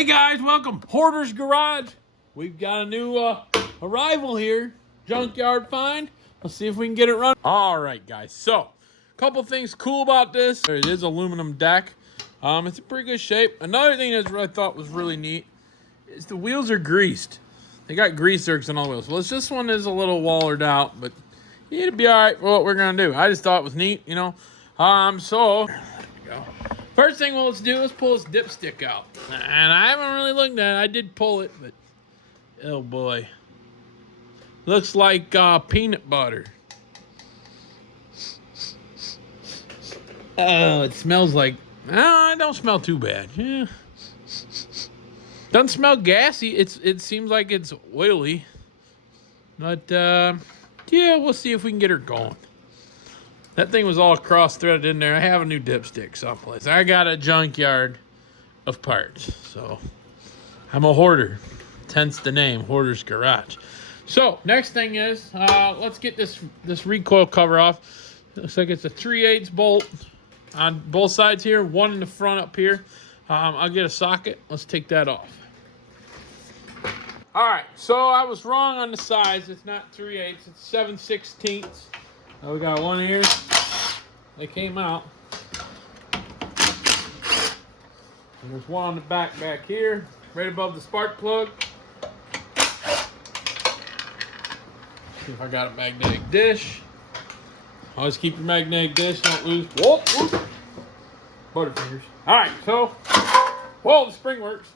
Hey guys, welcome. Hoarder's Garage. We've got a new arrival here. Junkyard find. Let's see if we can get it running. All right, guys. So, a couple things cool about this. It is aluminum deck. It's in pretty good shape. Another thing that I thought was really neat is the wheels are greased. They got grease zerks on all the wheels. Well, this one is a little wallered out, but it'll be all right for what we're gonna do. I just thought it was neat, you know. So there we go. First thing let's do is pull this dipstick out. And I haven't really looked at it. I did pull it, but oh boy. Looks like peanut butter. Oh, it smells like, it don't smell too bad. Yeah. Doesn't smell gassy. It seems like it's oily. But yeah, we'll see if we can get her going. That thing was all cross-threaded in there. I have a new dipstick someplace. I got a junkyard of parts. So I'm a hoarder. Hence the name, Hoarder's Garage. So next thing is, let's get this recoil cover off. Looks like it's a 3/8 bolt on both sides here. One in the front up here. I'll get a socket. Let's take that off. All right, so I was wrong on the size. It's not 3/8, it's 7/16. We got one here. They came out. And there's one on the back here, right above the spark plug. See if I got a magnetic dish. Always keep your magnetic dish, don't lose. Whoop, whoop. Butterfingers. All right, so, whoa, the spring works.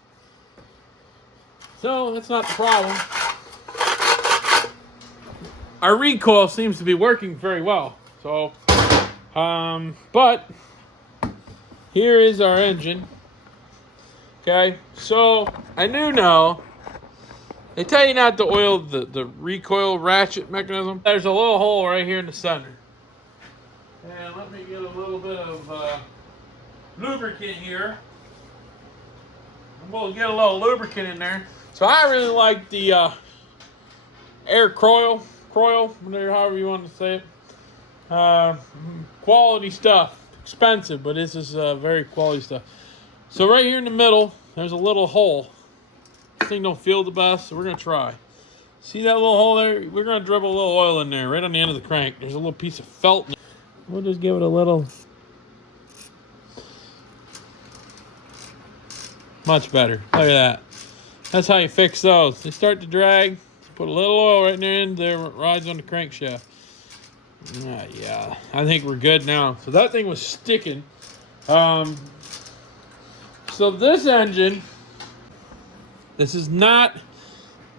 So that's not the problem. Our recoil seems to be working very well. So, but here is our engine. Okay, so I do know they tell you not to oil the recoil ratchet mechanism. There's a little hole right here in the center. And let me get a little bit of lubricant here. We'll get a little lubricant in there. So I really like the air Recoil, whatever, however you want to say it. Quality stuff. Expensive, but this is very quality stuff. So right here in the middle, there's a little hole. This thing don't feel the best, so we're gonna try. See that little hole there? We're gonna dribble a little oil in there, right on the end of the crank. There's a little piece of felt in it. We'll just give it a little. Much better. Look at that. That's how you fix those. They start to drag. Put a little oil right in there, and there it rides on the crankshaft. Yeah, I think we're good now. So that thing was sticking. So this engine, this is not,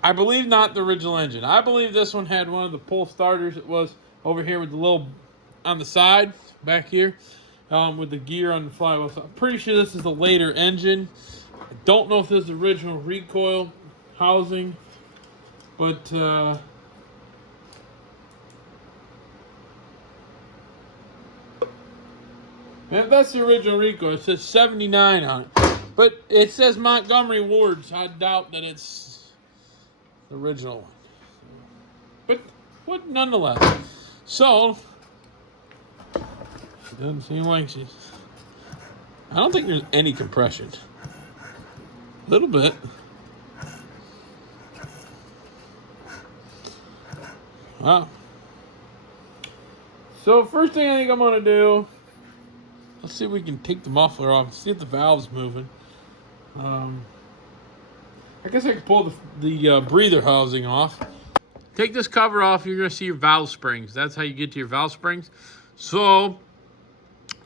I believe, not the original engine. I believe this one had one of the pull starters. It was over here with the little on the side back here, with the gear on the flywheel. So I'm pretty sure this is the later engine. I don't know if this is the original recoil housing, but if that's the original recoil, it says 79 on it. But it says Montgomery Ward, so I doubt that it's the original one. But what, nonetheless. So, it doesn't seem like she's. I don't think there's any compression. A little bit. Wow. So first thing I think I'm gonna do, let's see if we can take the muffler off, see if the valve's moving. I guess I could pull the breather housing off. Take this cover off, you're gonna see your valve springs. That's how you get to your valve springs. So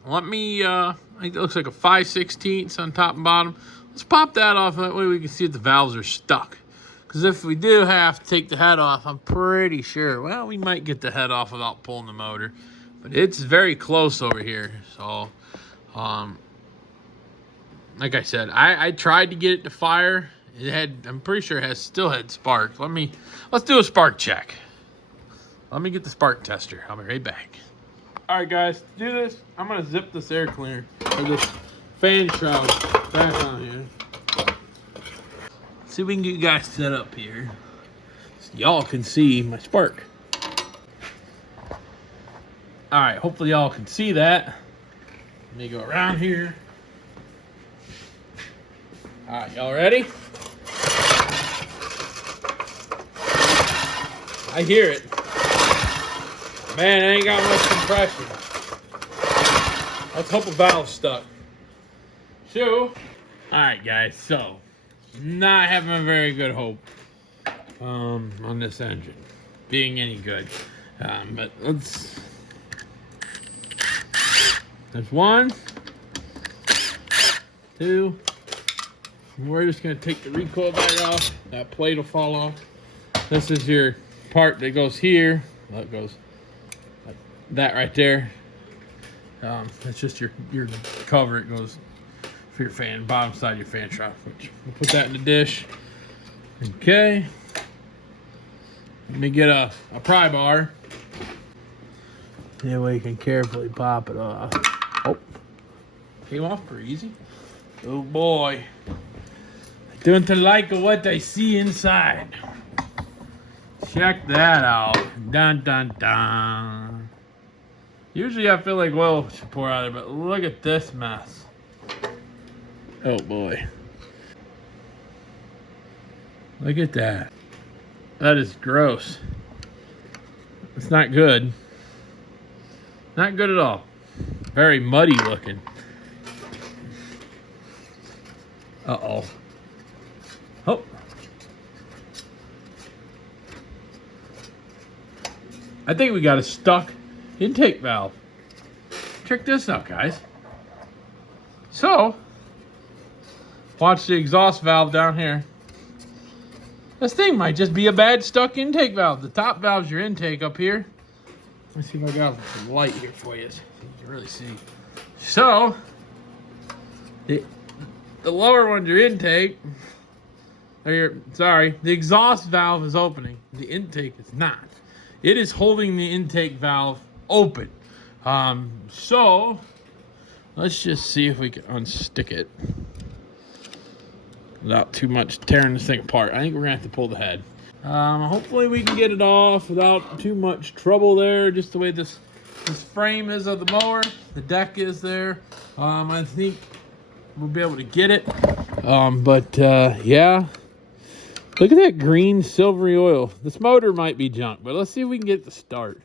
let me, I think it looks like a 5/16 on top and bottom. Let's pop that off, that way we can see if the valves are stuck. Because if we do have to take the head off, I'm pretty sure, well, we might get the head off without pulling the motor. But it's very close over here. So, like I said, I tried to get it to fire. It had, I'm pretty sure it still had spark. Let's do a spark check. Let me get the spark tester. I'll be right back. All right, guys, to do this, I'm gonna zip this air cleaner, or this fan shroud back on here. See if we can get you guys set up here so y'all can see my spark. All right, hopefully y'all can see that. Let me go around here. Alright, y'all ready? I hear it. Man, it ain't got much compression. Let's hope a valve's stuck. So, alright guys, so not having a very good hope on this engine being any good. But let's. There's 1, 2. We're just gonna take the recoil back off. That plate will fall off. This is your part that goes here. That goes like that right there. That's just your cover. It goes for your fan, bottom side of your fan shroud. Which we'll put that in the dish. Okay. Let me get a pry bar. Yeah, we can carefully pop it off. Oh, came off pretty easy. Oh boy. I don't like what I see inside. Check that out. Dun dun dun. Usually I feel like oil should pour out of there, but look at this mess. Oh boy. Look at that. That is gross. It's not good. Not good at all. Very muddy looking. Uh-oh. Oh. I think we got a stuck intake valve. Check this out, guys. So, watch the exhaust valve down here. This thing might just be a bad stuck intake valve. The top valve's your intake up here. Let me see if I got some light here for you so you can really see. So, the lower one's your intake. The exhaust valve is opening. The intake is not. It is holding the intake valve open. So, let's just see if we can unstick it without too much tearing this thing apart. I think we're gonna have to pull the head. Hopefully we can get it off without too much trouble there. Just the way this frame is of the mower, the deck is there. I think we'll be able to get it. Yeah. Look at that green silvery oil. This motor might be junk, but let's see if we can get it to start.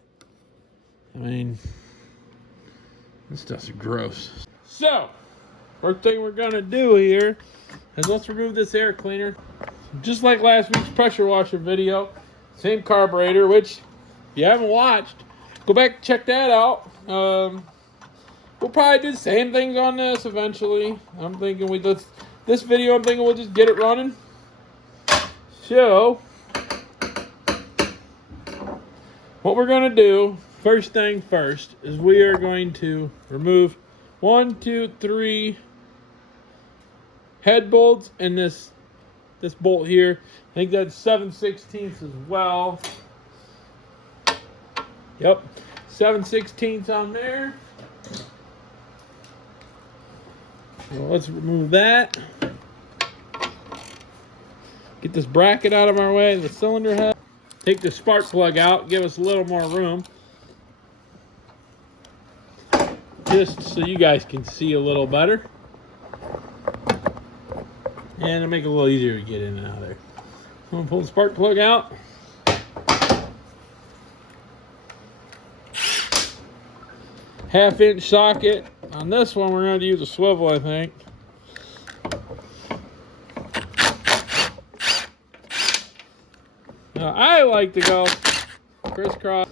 I mean, this stuff's gross. So, first thing we're gonna do here is let's remove this air cleaner. Just like last week's pressure washer video, same carburetor, which if you haven't watched, go back and check that out. We'll probably do the same things on this eventually. I'm thinking this video, I'm thinking we'll just get it running. So, what we're gonna do, first thing first, is we are going to remove 1, 2, 3 head bolts and this bolt here. I think that's 7/16 as well. Yep, 7/16 on there. So let's remove that. Get this bracket out of our way, the cylinder head. Take the spark plug out, give us a little more room. Just so you guys can see a little better. And it'll make it a little easier to get in and out of there. I'm gonna pull the spark plug out. Half-inch socket. On this one, we're going to use a swivel, I think. Now, I like to go crisscross.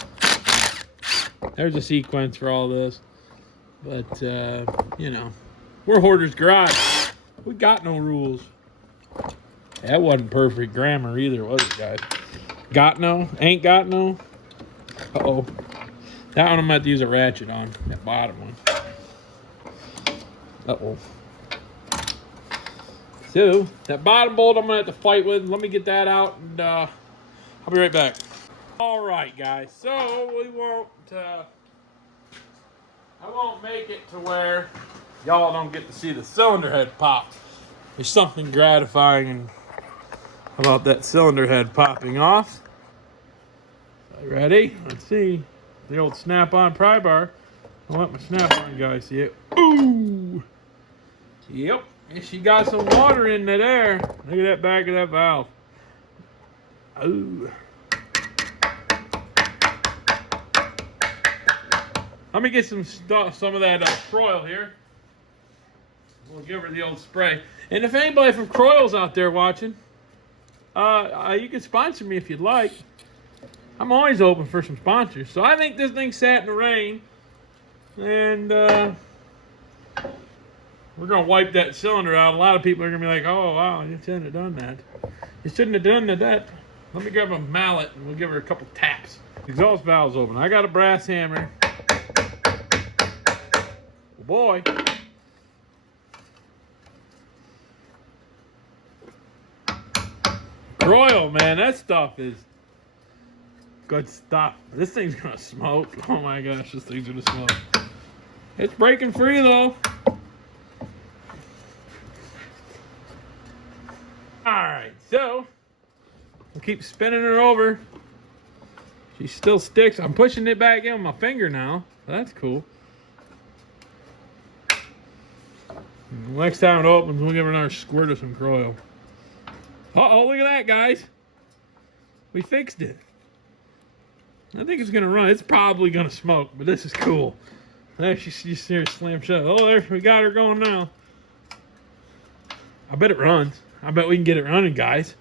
There's a sequence for all this. But, you know, we're Hoarder's Garage. We got no rules. That wasn't perfect grammar either, was it, guys? Got no? Ain't got no? Uh-oh. That one I'm going to have to use a ratchet on. That bottom one. Uh-oh. So, that bottom bolt I'm going to have to fight with. Let me get that out, and I'll be right back. All right, guys. So, we won't... I won't make it to where y'all don't get to see the cylinder head pop. There's something gratifying about that cylinder head popping off. Ready? Let's see. The old snap-on pry bar. I want my snap-on guys see it. Ooh! Yep. And she got some water in there. Look at that back of that valve. Ooh. Let me get some of that Recoil here. We'll give her the old spray. And if anybody from Recoil's out there watching, you can sponsor me if you'd like. I'm always open for some sponsors. So I think this thing sat in the rain. And we're going to wipe that cylinder out. A lot of people are going to be like, oh, wow, you shouldn't have done that. You shouldn't have done that. Let me grab a mallet and we'll give her a couple taps. Exhaust valve's open. I got a brass hammer. Oh boy. Recoil, man, that stuff is good stuff. This thing's gonna smoke. Oh my gosh, this thing's gonna smoke. It's breaking free though. Alright, so we'll keep spinning her over. She still sticks. I'm pushing it back in with my finger now. That's cool. Next time it opens, we'll give her another squirt of some Recoil. Uh-oh, look at that, guys. We fixed it. I think it's going to run. It's probably going to smoke, but this is cool. There, you see her slam shut. Oh, there, we got her going now. I bet it runs. I bet we can get it running, guys.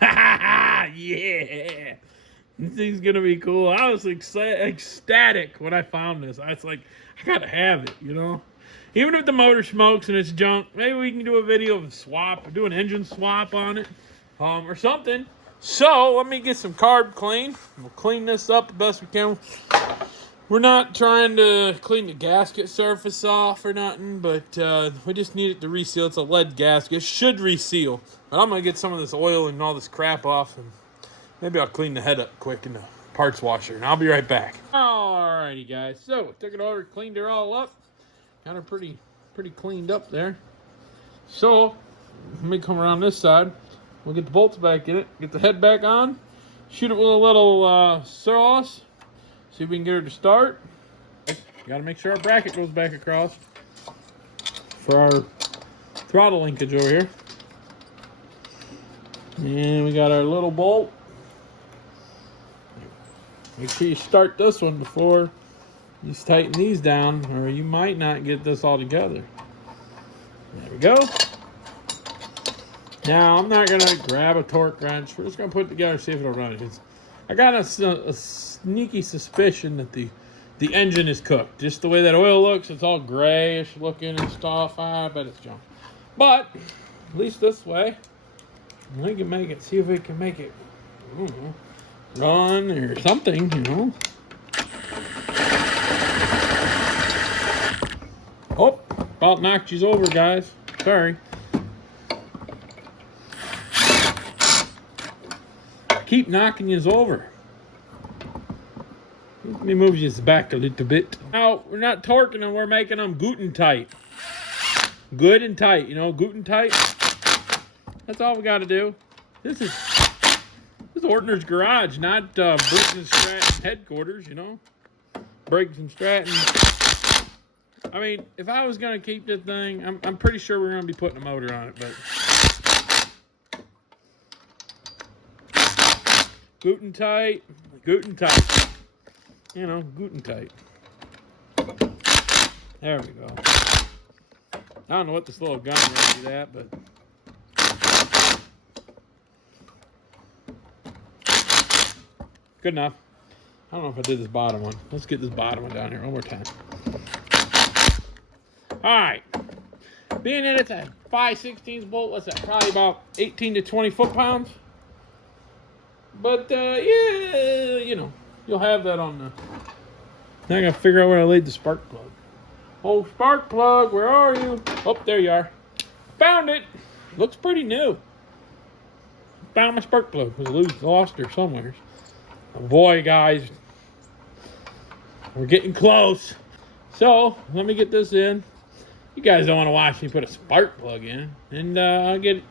Yeah. This thing's going to be cool. I was ecstatic when I found this. I was like, I got to have it, you know? Even if the motor smokes and it's junk, maybe we can do a video of a swap, or do an engine swap on it, or something. So, let me get some carb clean. We'll clean this up the best we can. We're not trying to clean the gasket surface off or nothing, but we just need it to reseal. It's a lead gasket. It should reseal. But I'm going to get some of this oil and all this crap off, and maybe I'll clean the head up quick in the parts washer, and I'll be right back. Alrighty, guys. So, took it over, cleaned her all up. Got her pretty cleaned up there. So, let me come around this side. We'll get the bolts back in it. Get the head back on. Shoot it with a little sauce. See if we can get her to start. Got to make sure our bracket goes back across for our throttle linkage over here. And we got our little bolt. Make sure you start this one before you just tighten these down, or you might not get this all together. There we go. Now, I'm not going to grab a torque wrench. We're just going to put it together, see if it'll run. I got a sneaky suspicion that the engine is cooked. Just the way that oil looks, it's all grayish looking and stuff. I bet it's junk. But, at least this way, we can make it, see if we can make it, I don't know, run or something, you know. Oh, about knocked you over, guys. Sorry. Keep knocking you over. Let me move you back a little bit. Now, we're not torquing them, we're making them good and tight. Good and tight, you know, good and tight. That's all we got to do. This is Ortner's garage, not Briggs and Stratton headquarters, you know. Briggs and Stratton. I mean, if I was going to keep this thing, I'm pretty sure we're going to be putting a motor on it, but Guten tight. You know, Guten tight. There we go. I don't know what this little gun is at, but good enough. I don't know if I did this bottom one. Let's get this bottom one down here one more time. Alright. Being that it's a 5/16 bolt, what's that? Probably about 18 to 20 foot-pounds. But, yeah, you know, you'll have that on the... Now I gotta figure out where I laid the spark plug. Oh, spark plug, where are you? Oh, there you are. Found it. Looks pretty new. Found my spark plug. Lost her somewhere. Oh boy, guys. We're getting close. So, let me get this in. You guys don't want to watch me put a spark plug in. And I'll get it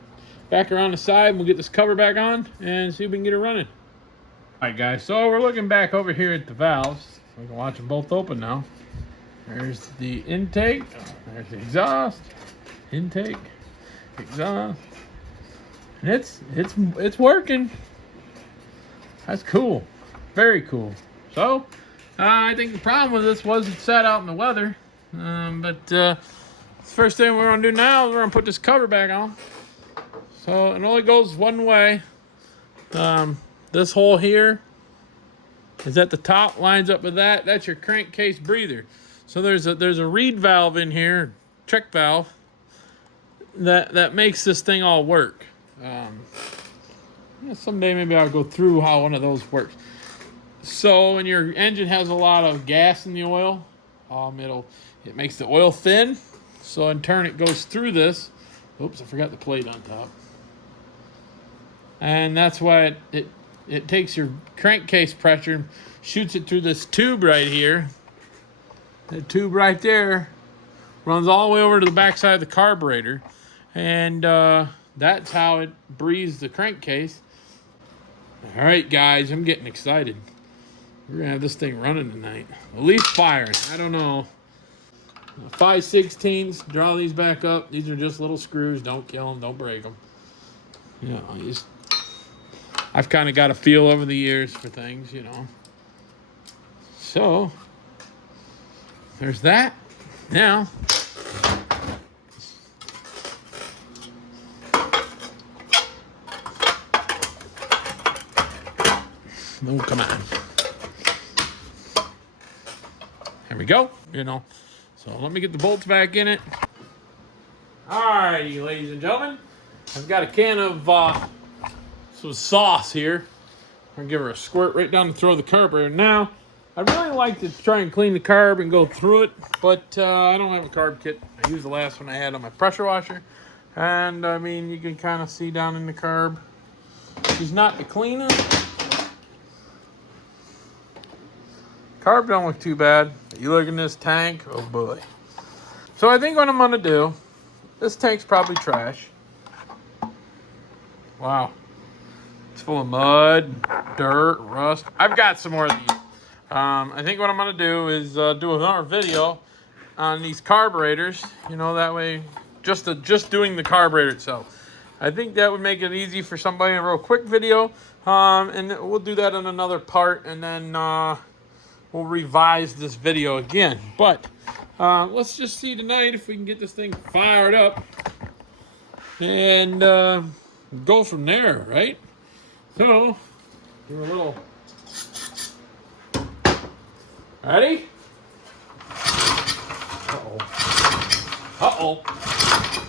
back around the side. We'll get this cover back on and see if we can get it running. Alright, guys. So, we're looking back over here at the valves. We can watch them both open now. There's the intake. There's the exhaust. Intake. Exhaust. And it's working. That's cool. Very cool. So, I think the problem with this was it sat out in the weather. But first thing we're gonna do now is we're gonna put this cover back on. So it only goes one way. This hole here is at the top, lines up with that. That's your crankcase breather. So there's a reed valve in here, check valve, that makes this thing all work. Someday maybe I'll go through how one of those works. So when your engine has a lot of gas in the oil, it makes the oil thin. So in turn it goes through this. Oops, I forgot the plate on top. And that's why it takes your crankcase pressure and shoots it through this tube right here. The tube right there runs all the way over to the backside of the carburetor. And that's how it breathes the crankcase. All right, guys, I'm getting excited. We're gonna have this thing running tonight. At least firing. I don't know. 5/16, draw these back up. These are just little screws. Don't kill them. Don't break them. You know, I've kind of got a feel over the years for things, you know. So, there's that. Now, oh, come on. There we go, you know. So let me get the bolts back in it. Alrighty, ladies and gentlemen. I've got a can of some sauce here. I'm gonna give her a squirt right down the throat of the carburetor. Now, I'd really like to try and clean the carb and go through it, but I don't have a carb kit. I used the last one I had on my pressure washer. And I mean, you can kind of see down in the carb. She's not the cleanest. Carb don't look too bad. You look in this tank, oh boy. So I think what I'm gonna do, this tank's probably trash. Wow. It's full of mud, dirt, rust. I've got some more of these. I think what I'm gonna do is do another video on these carburetors. You know, that way, just doing the carburetor itself. I think that would make it easy for somebody in a real quick video. And we'll do that in another part, and then we'll revise this video again. But let's just see tonight if we can get this thing fired up and go from there, right? So, do a little. Ready? Uh-oh. Uh-oh.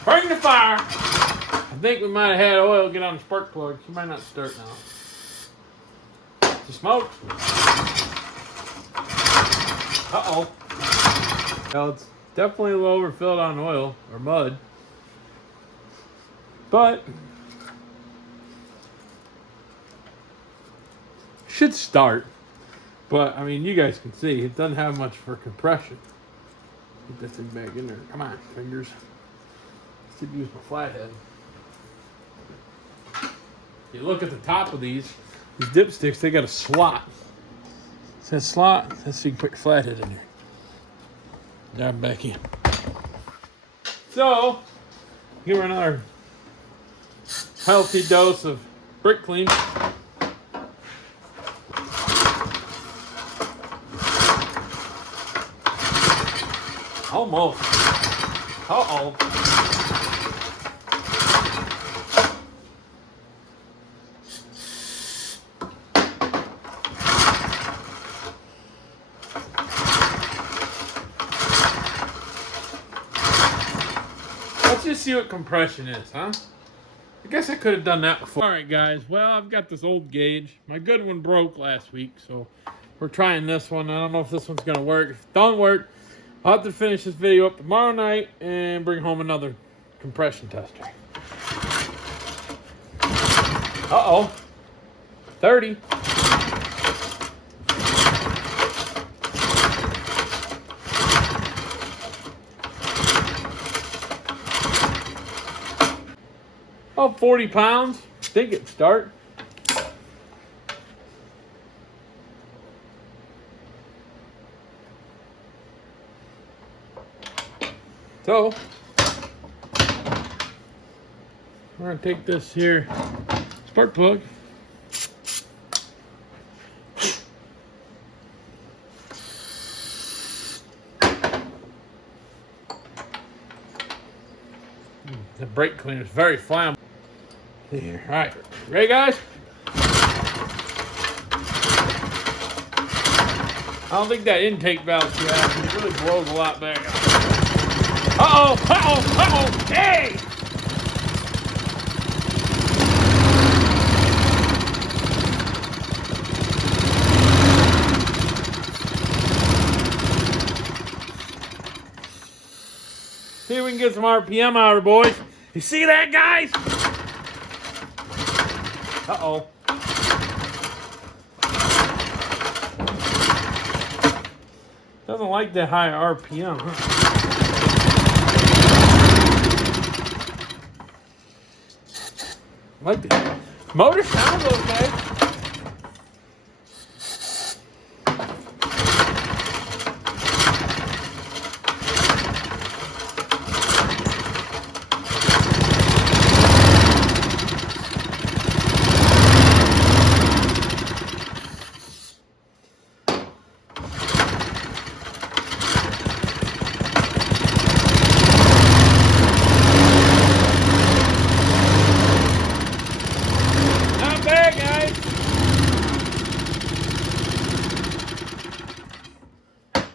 Bring the fire. I think we might have had oil get on the spark plug. She might not start now. The smoke. Uh-oh. Well, it's definitely a little overfilled on oil or mud. But should start. But I mean, you guys can see it doesn't have much for compression. Get that thing back in there. Come on, fingers. I should use my flathead. You look at the top of these dipsticks, they got a slot. It says slot. Let's see, you can put your flathead in there. Dive back in. So, give her another healthy dose of brake clean. Almost. Uh-oh. Let's just see what compression is, huh? I guess I could have done that before. All right, guys. Well, I've got this old gauge. My good one broke last week, so we're trying this one. I don't know if this one's going to work. If it don't work, I'll have to finish this video up tomorrow night and bring home another compression tester. Uh-oh. 30. Oh, 40 pounds. I think it'd start. So, we're gonna take this here spark plug. The brake cleaner is very flammable. Here, all right, ready, guys? I don't think that intake valve's too happy. It really blows a lot back. Uh-oh, uh-oh, uh-oh, hey! See if we can get some RPM out of her, boys. You see that, guys? Uh-oh. Doesn't like that high RPM, huh? Like the motor sounds okay.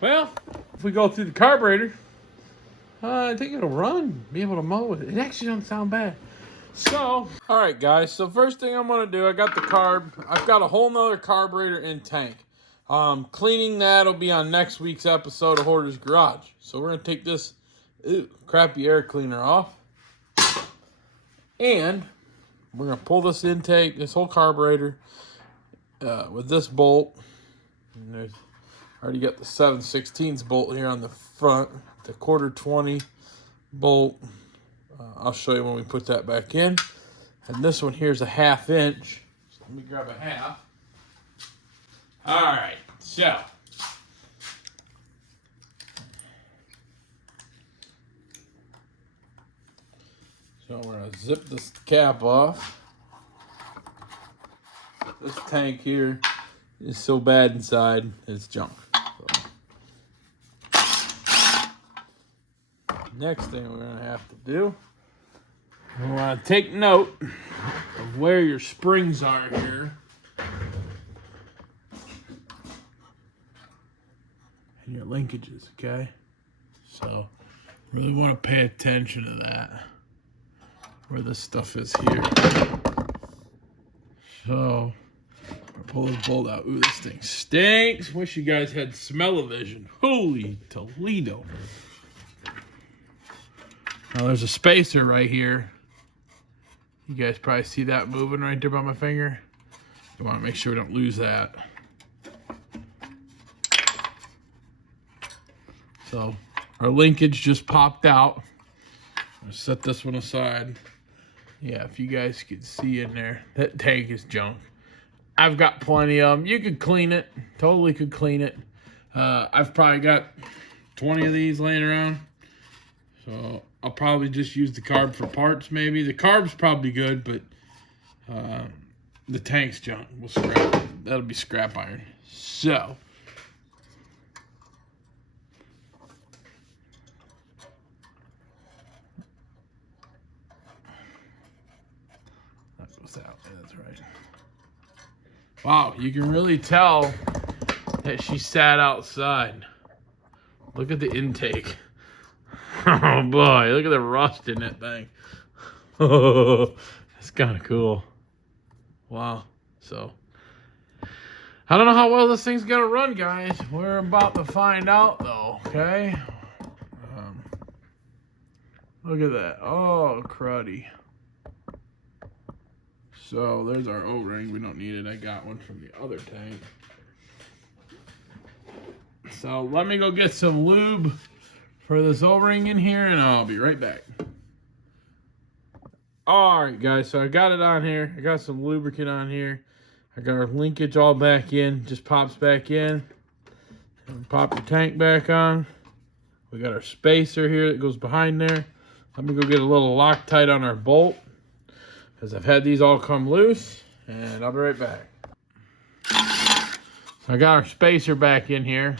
Well, if we go through the carburetor, I think it'll run, be able to mow it. It actually doesn't sound bad. So, all right, guys. So first thing I'm gonna do, I got the carb. I've got a whole nother carburetor in tank. Cleaning that'll be on next week's episode of Hoarder's Garage. So we're gonna take this crappy air cleaner off, and we're gonna pull this intake, this whole carburetor, with this bolt. And there's already got the 7/16 bolt here on the front, the 1/4-20 bolt. I'll show you when we put that back in. And this one here is a 1/2 inch. So let me grab a 1/2. All right, so we're gonna zip this cap off. This tank here is so bad inside, it's junk. Next thing we're gonna have to do, we want to take note of where your springs are here, and your linkages. Okay, so really want to pay attention to that, where this stuff is here. So pull this bolt out. Ooh, this thing stinks. Wish you guys had smell-o-vision. Holy Toledo. Now there's a spacer right here. You guys probably see that moving right there by my finger. You want to make sure we don't lose that. So our linkage just popped out. I'll set this one aside. Yeah, if you guys could see in there, that tank is junk. I've got plenty of them. You could clean it. Totally could clean it. I've probably got 20 of these laying around. So I'll probably just use the carb for parts maybe. The carb's probably good, but the tank's junk. We'll scrap it. That'll be scrap iron. So that goes out. That's right. Wow, you can really tell that she sat outside. Look at the intake. Oh boy, look at the rust in that thing. Oh, that's kind of cool. Wow. So, I don't know how well this thing's gonna run, guys. We're about to find out though, okay? Look at that. Oh, cruddy. So, there's our O-ring. We don't need it. I got one from the other tank. So, let me go get some lube for this O-ring in here, and I'll be right back. Alright, guys. So, I got it on here. I got some lubricant on here. I got our linkage all back in. Just pops back in. And pop your tank back on. We got our spacer here that goes behind there. Let me go get a little Loctite on our bolt. because I've had these all come loose, and I'll be right back. So I got our spacer back in here.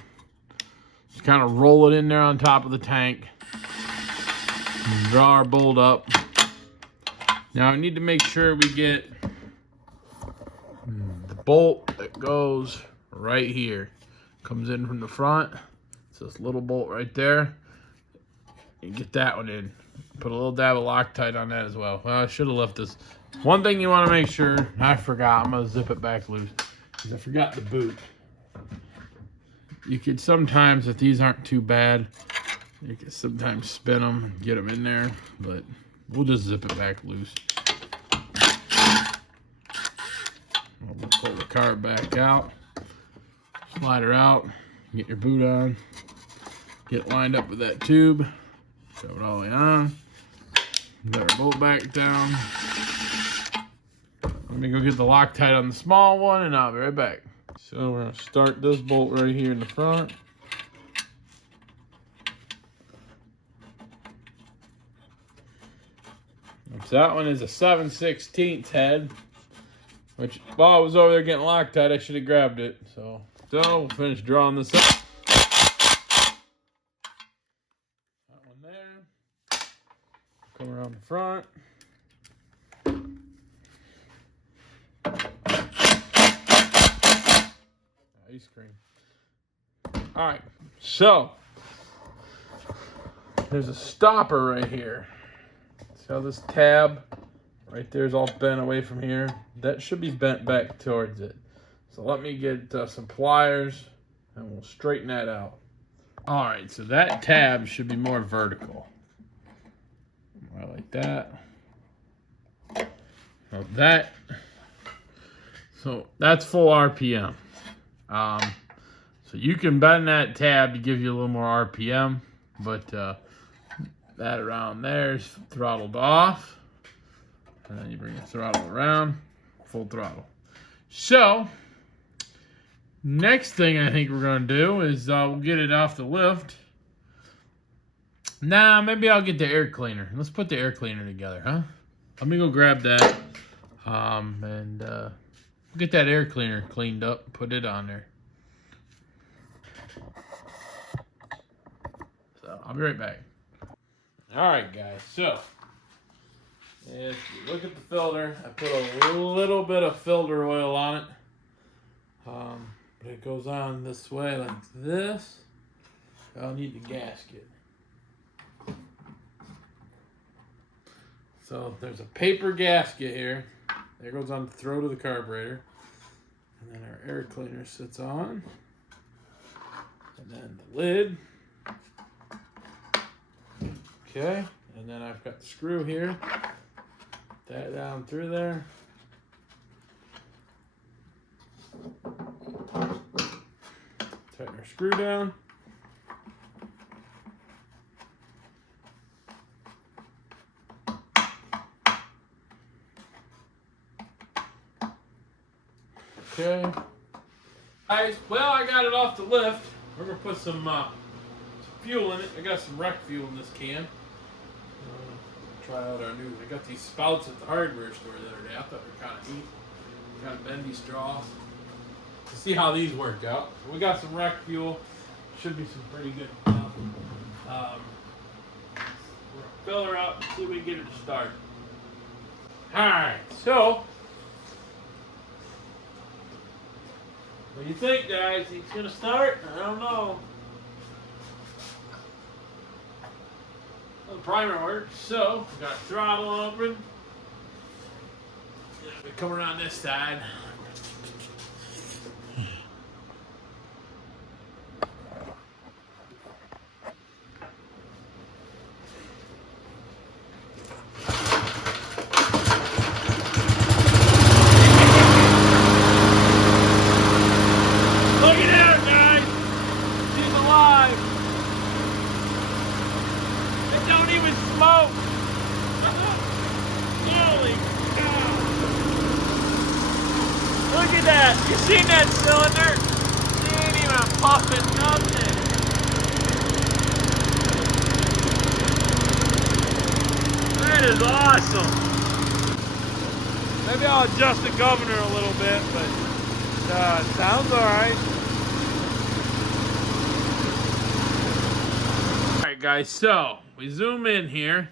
Just kind of roll it in there on top of the tank. And draw our bolt up. Now I need to make sure we get the bolt that goes right here. Comes in from the front. It's this little bolt right there. You get that one in. Put a little dab of Loctite on that as well. Well, I should have left this. One thing you want to make sure, I forgot, I'm going to zip it back loose, is I forgot the boot. You could sometimes, if these aren't too bad, you can sometimes spin them and get them in there, but we'll just zip it back loose. We'll pull the carb back out, slide her out, get your boot on, get it lined up with that tube, shove it all the way on, get our bolt back down. Let me go get the Loctite on the small one and I'll be right back. So we're going to start this bolt right here in the front. So that one is a 7/16 head, which while I was over there getting Loctite, I should have grabbed it. So we'll finish drawing this up. That one there. Come around the front. Ice cream. All right, so there's a stopper right here. So this tab right there is all bent away from here. That should be bent back towards it. So let me get some pliers and we'll straighten that out. All right, so that tab should be more vertical. Right like that. So that's full RPM. So you can bend that tab to give you a little more RPM, but that around there is throttled off. And then you bring the throttle around, full throttle. So, next thing I think we're going to do is we'll get it off the lift. Nah, maybe I'll get the air cleaner. Let's put the air cleaner together, huh? Let me go grab that. And we'll get that air cleaner cleaned up, put it on there. So, I'll be right back. Alright guys, so if you look at the filter, I put a little bit of filter oil on it. But it goes on this way like this. I'll need the gasket. So there's a paper gasket here. There goes on the throat of the carburetor. And then our air cleaner sits on. And then the lid. Okay, and then I've got the screw here. That down through there. Tighten our screw down. Okay. Guys, well, I got it off the lift. We're gonna put some fuel in it. I got some wreck fuel in this can. Try out our new. I got these spouts at the hardware store the other day. I thought they were kind of neat. Kind of bendy straws. To see how these work out. So we got some wreck fuel. Should be some pretty good stuff. We're gonna fill her up and see if we can get her to start. All right. So, what do you think, guys? Think it's gonna start? I don't know. The primer works, so we got throttle open. We come around this side. Look at her, guys! She's alive! It don't even smoke! Holy cow! Look at that! You seen that cylinder? She ain't even puffing nothing! That is awesome! Maybe I'll adjust the governor a little bit, but it sounds all right. All right, guys, so we zoom in here.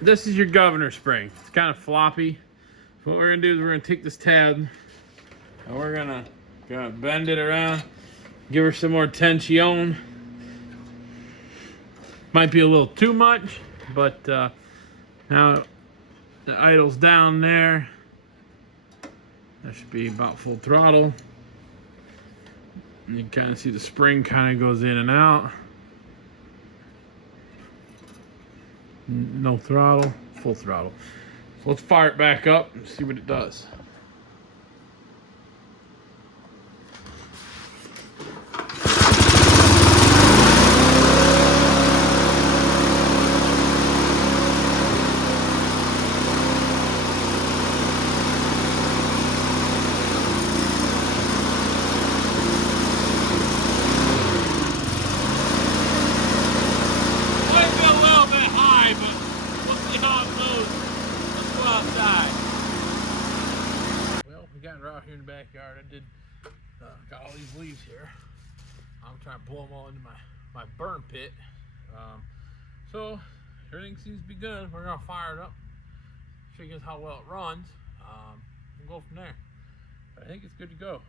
This is your governor spring. It's kind of floppy. So what we're gonna do is we're gonna take this tab and we're gonna bend it around, give her some more tension. Might be a little too much, but now the idle's down there. That should be about full throttle. And you can kind of see the spring kind of goes in and out. No throttle, full throttle. So let's fire it back up and see what it does. Out here in the backyard, I did got all these leaves here. I'm trying to blow them all into my burn pit. So everything seems to be good. We're gonna fire it up, check out how well it runs, and go from there. But I think it's good to go.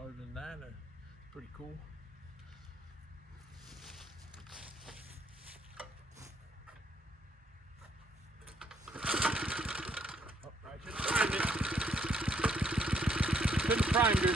Other than that, it's pretty cool. Primed her.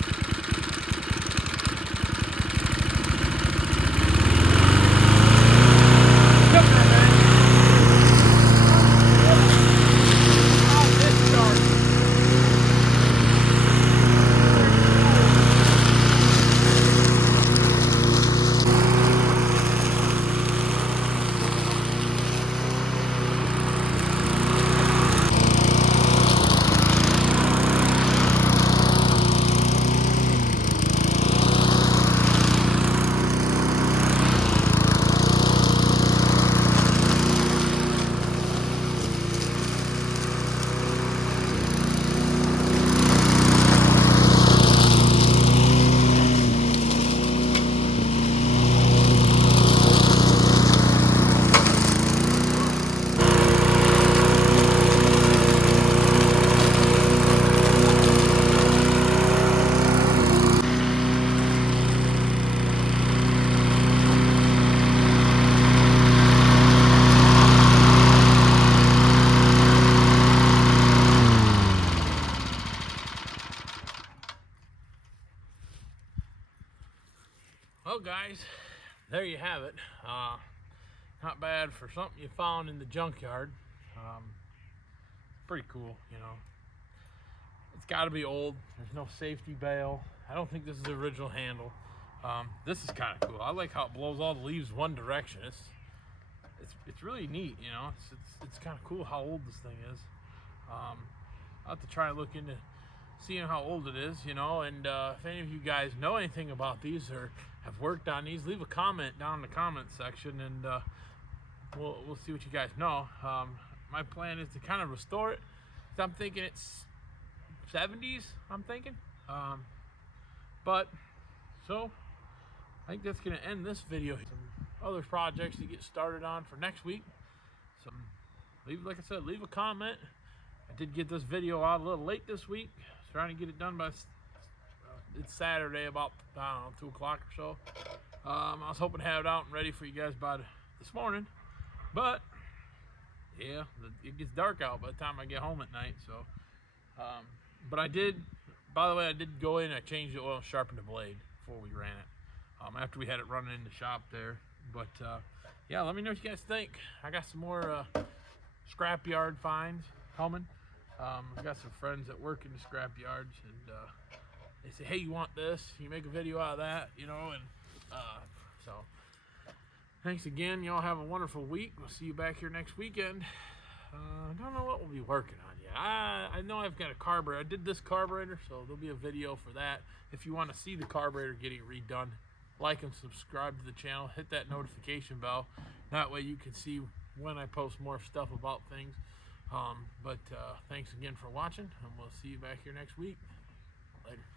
Well, guys, there you have it. Not bad for something you found in the junkyard. Pretty cool, you know. It's got to be old. There's no safety bail. I don't think this is the original handle. This is kind of cool. I like how it blows all the leaves one direction. It's really neat, you know. It's kind of cool how old this thing is. I'll have to try to look into seeing how old it is, you know. And if any of you guys know anything about these or have worked on these, leave a comment down in the comment section, and we'll see what you guys know. My plan is to kind of restore it. So I'm thinking it's 70s, I'm thinking. But so I think that's gonna end this video. Some other projects to get started on for next week. Like I said, leave a comment. I did get this video out a little late this week. Trying to get it done by it's Saturday about, I don't know, 2 o'clock or so. I was hoping to have it out and ready for you guys by this morning, but yeah, it gets dark out by the time I get home at night. So but I did, by the way, I did go in, I changed the oil and sharpened the blade before we ran it, after we had it running in the shop there. But yeah, let me know what you guys think. I got some more scrapyard finds coming. I've got some friends that work in the scrap yards, and they say, hey, you want this? You make a video out of that, you know. And so thanks again. Y'all have a wonderful week. We'll see you back here next weekend. I don't know what we'll be working on yet. I know I've got a carburetor. I did this carburetor, so there'll be a video for that. If you want to see the carburetor getting redone, like and subscribe to the channel. Hit that notification bell. That way you can see when I post more stuff about things. But thanks again for watching, and we'll see you back here next week. Later.